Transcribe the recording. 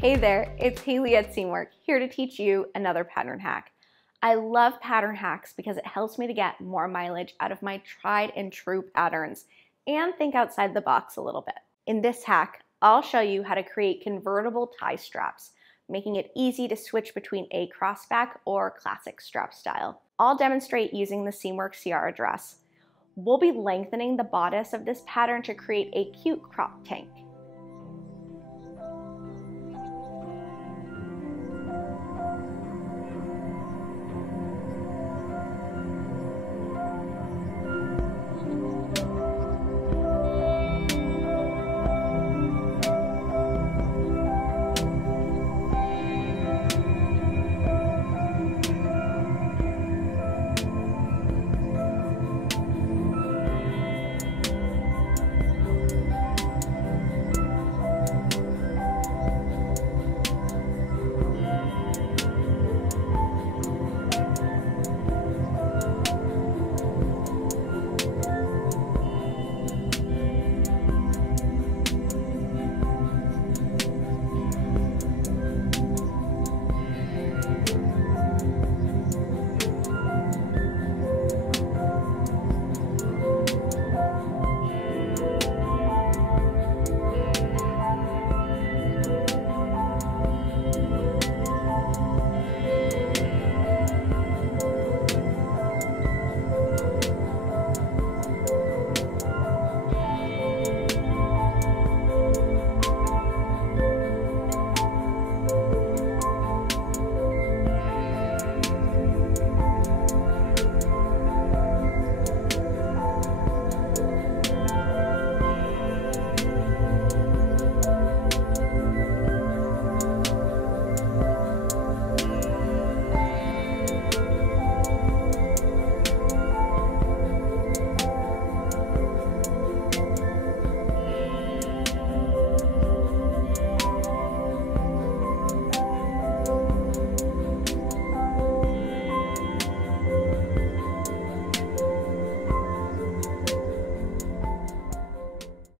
Hey there, it's Haley at Seamwork, here to teach you another pattern hack. I love pattern hacks because it helps me to get more mileage out of my tried and true patterns and think outside the box a little bit. In this hack, I'll show you how to create convertible tie straps, making it easy to switch between a crossback or classic strap style. I'll demonstrate using the Seamwork Ciara dress. We'll be lengthening the bodice of this pattern to create a cute crop tank.